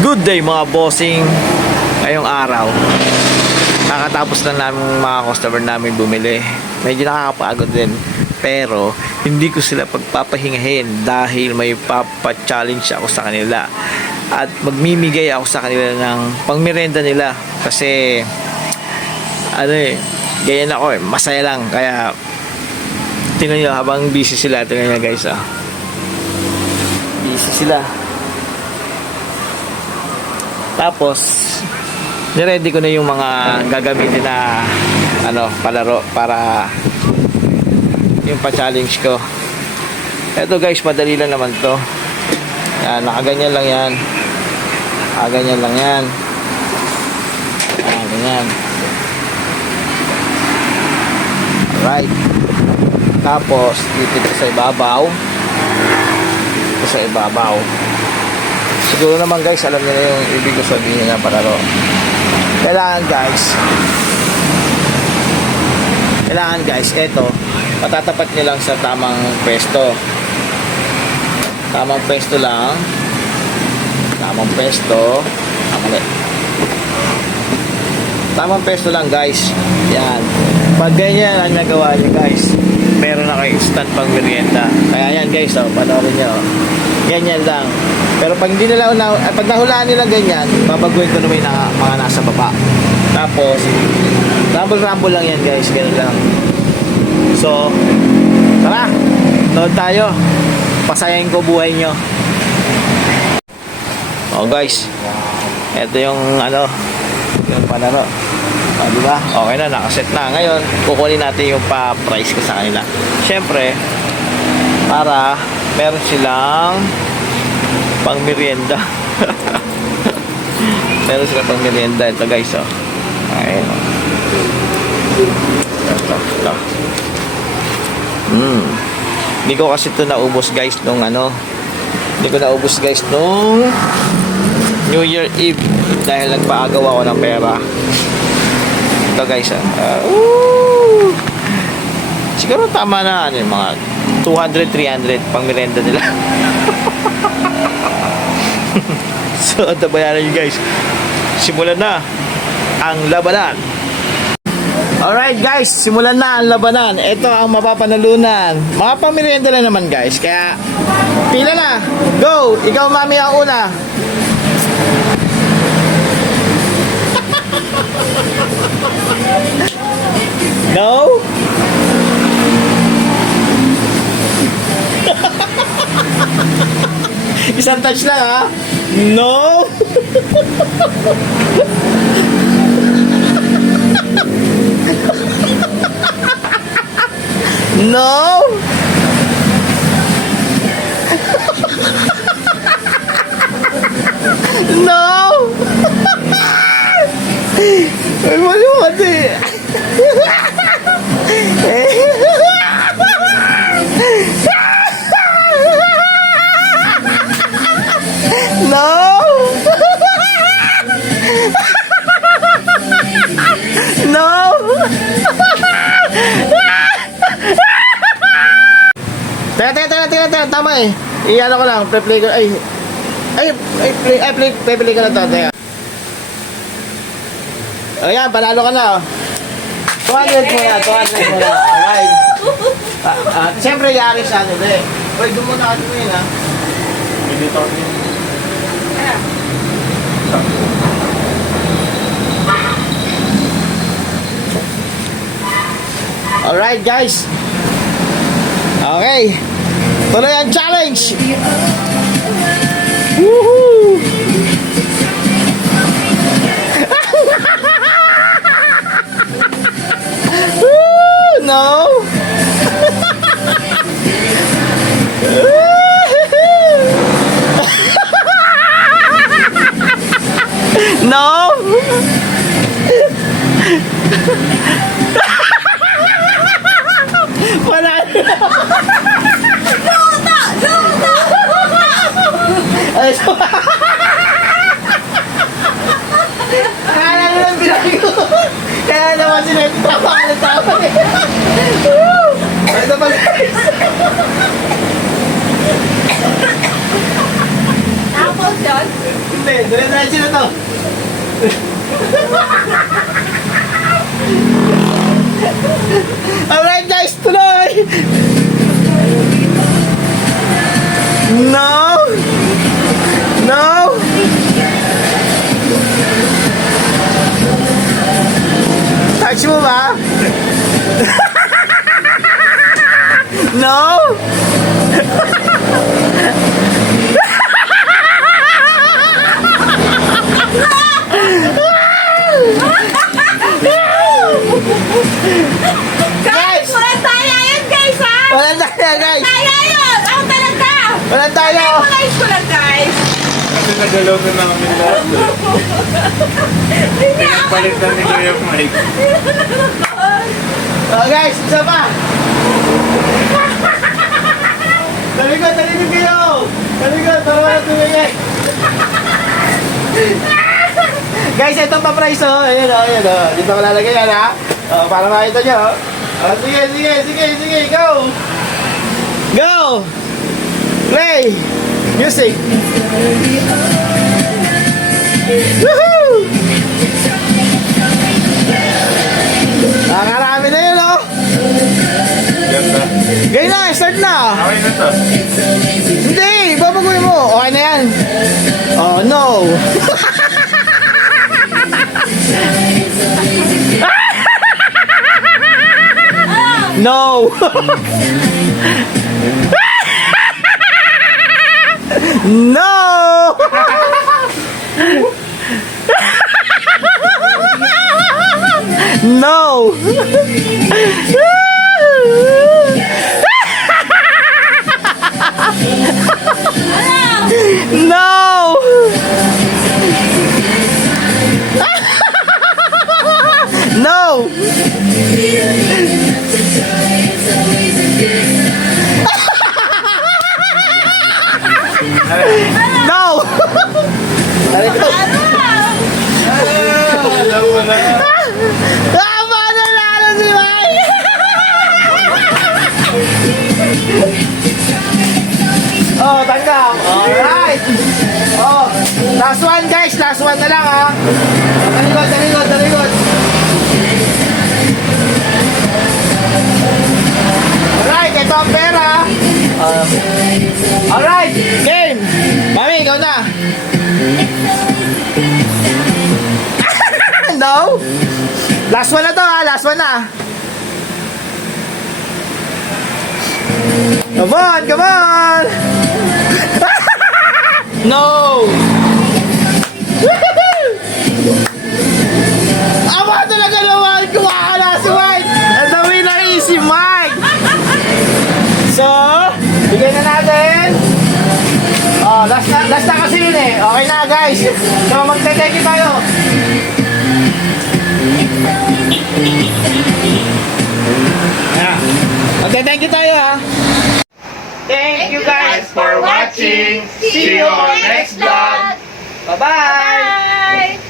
Good day mga bossing. Ngayong araw kakatapos lang namin mga customer namin bumili. Medyo nakakapagod din, pero hindi ko sila pagpapahingahin dahil may papa-challenge ako sa kanila at magmimigay ako sa kanila ng pangmerenda nila kasi ganyan ako masaya lang. Kaya tingnan nyo habang busy sila, tingnan nyo guys busy sila. Tapos niready ko na yung mga gagamitin na palaro para yung pa-challenge ko. Eto guys, madali lang naman to. Yan, nakaganyan lang yan. Nakaganyan lang yan. Ganyan. Alright. Tapos dito sa ibabaw. Dito sa ibabaw. Siguro naman guys, alam niyo na yung ibig ko sabihin na palaro. Kailangan guys, eto, patatapat niyo lang sa tamang pwesto. Tamang pwesto lang. Tamang pwesto. Tamang pwesto lang guys. Yan. Pag ganyan ang nagawa niyo guys, meron na kayo instant pang merienda. Kaya yan guys, panoorin niyo. Ganyan lang. Pero pag hindi nila pag nahulaan nila ganyan, babaguhin ko naman yung mga nasa baba. Tapos rumble lang yan guys, ganun lang. So tara, nood tayo. Pasayain ko buhay nyo. Oh guys, ito yung yung palaro. Diba? Okay na, nakaset na. Ngayon, kukunin natin yung pa-price ko sa kanila. Syempre, para meron silang pang merienda. Meron silang pang merienda. Ito guys, ayun. Ito. Hindi ko kasi ito naubos guys nung hindi ko naubos guys nung New Year Eve dahil nagpaagaw ako ng pera. Ito guys, siguro tama na mga 200, 300 pang merienda nila. So, ito bayaran nyo guys. Simulan na ang labanan. Alright guys, simulan na ang labanan. Ito ang mapapanalunan. Mga pang merienda na naman guys. Kaya, pila na. Go! Ikaw mami ang una. No? Isang touch lang ha. No. No. No. Ay, maluwag eh. No! No! Teka, tama eh. Iyan ko lang, play ko. Play ko na to. Teka. Ayan, panalo ka na. 200 muna. Alright. Siyempre, yari siya. Uy, doon muna ka doon ha. Dito ako din. Alright guys. Okay. Tuloy ang challenge. Woohoo! No. No. Wala. Kaya naman binago. Kaya naman sinetapa ka ng tapa eh. Ito pa guys. Tapos yun? Hindi, dire-diretso na to. Alright guys, tuloy! No! No! Touch mo ba? No! Guys, walang taya yan, guys, ha? Walang tayo guys! Taya yun! Ako talaga! Walang tayo! Guys ko lang, guys! Kasi nagalaw na namin lahat. Pinagpalit na ni Kuya Mike. Oh guys, isa pa! Talikod kayo! Talikod, para wala tumingin! Guys, ito pa price oh. Ayan oh, ayan oh. Dito ko lalagay yan ha. Oh, para makita nyo. Oh, sige, go! Go! Play! Music! Woohoo! Nakarami na yun oh. Ganda. Gay na, start na! Okay na to. Hindi, babaguhin mo. Okay na yan. Oh, no. No. No. No. No! No! No! Alam mo na. Paano lalo si Mike? Oh, tanggap. Alright. Oh, last one guys. Last one na lang ha. Talikod. Alright, ito ang pera. Alright, game. Mami, ikaw na. No. Last one na to ha. Last one na. Come on! No! Aba talaga naman! Kumakala si Mike! At the winner is si Mike! So, bigyan na natin. Oh, last na kasi yun eh. Okay na guys. So, magte-take it tayo. Yeah. Magte-thank you tayo ha. Thank you guys for watching. See you on next vlog. Bye-bye! Bye!